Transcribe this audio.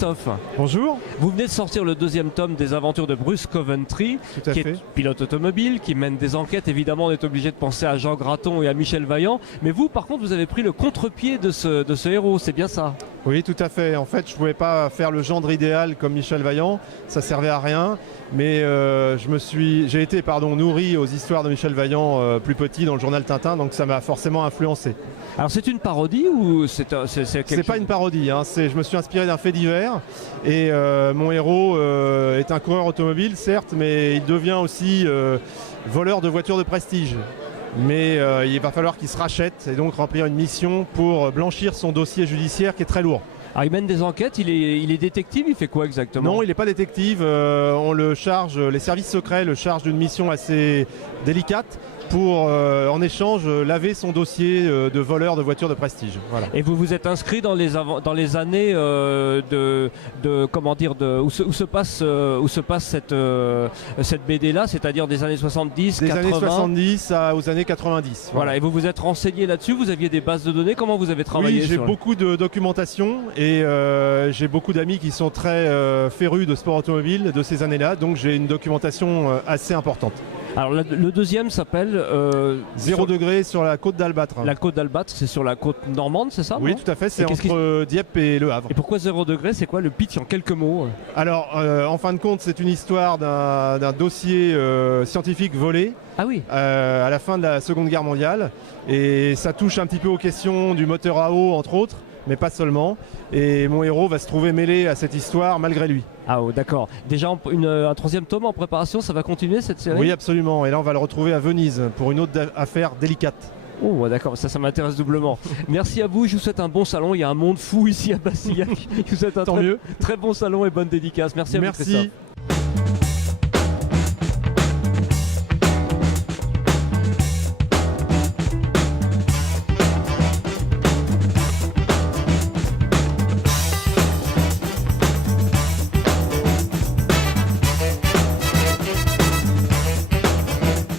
Christophe. Bonjour. Vous venez de sortir le deuxième tome des aventures de Bruce Coventry, Tout à qui fait. est pilote automobile, qui mène des enquêtes. Évidemment, on est obligé de penser à Jean Graton et à Michel Vaillant. Mais vous, par contre, vous avez pris le contre-pied de ce héros, c'est bien ça? Oui, tout à fait. En fait, je ne pouvais pas faire le gendre idéal comme Michel Vaillant. Ça servait à rien. Mais j'ai été nourri aux histoires de Michel Vaillant plus petit dans le journal Tintin, donc ça m'a forcément influencé. Alors c'est une parodie ou c'est quelque C'est pas chose... une parodie, hein. Je me suis inspiré d'un fait divers et mon héros est un coureur automobile, certes, mais il devient aussi voleur de voitures de prestige. Mais il va falloir qu'il se rachète et donc remplir une mission pour blanchir son dossier judiciaire qui est très lourd. Alors il mène des enquêtes, il est détective, il fait quoi exactement? Non, il n'est pas détective, on le charge, les services secrets le chargent d'une mission assez délicate pour en échange laver son dossier de voleur de voitures de prestige. Voilà. Et vous vous êtes inscrit dans les années où se passe cette BD là, c'est-à-dire des années 70, des 80. Années 70 aux années 90. Voilà. Et vous vous êtes renseigné là-dessus, vous aviez des bases de données, comment vous avez travaillé? Oui, j'ai beaucoup de documentation et j'ai beaucoup d'amis qui sont très férus de sport automobile de ces années-là, donc j'ai une documentation assez importante. Alors le deuxième s'appelle 0 degré sur la côte d'Albâtre. La côte d'Albâtre, c'est sur la côte normande, c'est ça? Oui, non? tout à fait, c'est entre Dieppe et Le Havre. Et pourquoi 0 degré? C'est quoi le pitch en quelques mots? Alors, en fin de compte, c'est une histoire d'un dossier scientifique volé. Ah oui. À la fin de la Seconde Guerre mondiale. Et ça touche un petit peu aux questions du moteur à eau, entre autres, mais pas seulement. Et mon héros va se trouver mêlé à cette histoire malgré lui. Ah oh, d'accord. Déjà un troisième tome en préparation, ça va continuer cette série? Oui, absolument. Et là, on va le retrouver à Venise pour une autre affaire délicate. Oh d'accord, ça m'intéresse doublement. Merci à vous, je vous souhaite un bon salon. Il y a un monde fou ici à Bassillac. Je vous souhaite un très bon salon et bonne dédicace. Merci à vous, Christophe.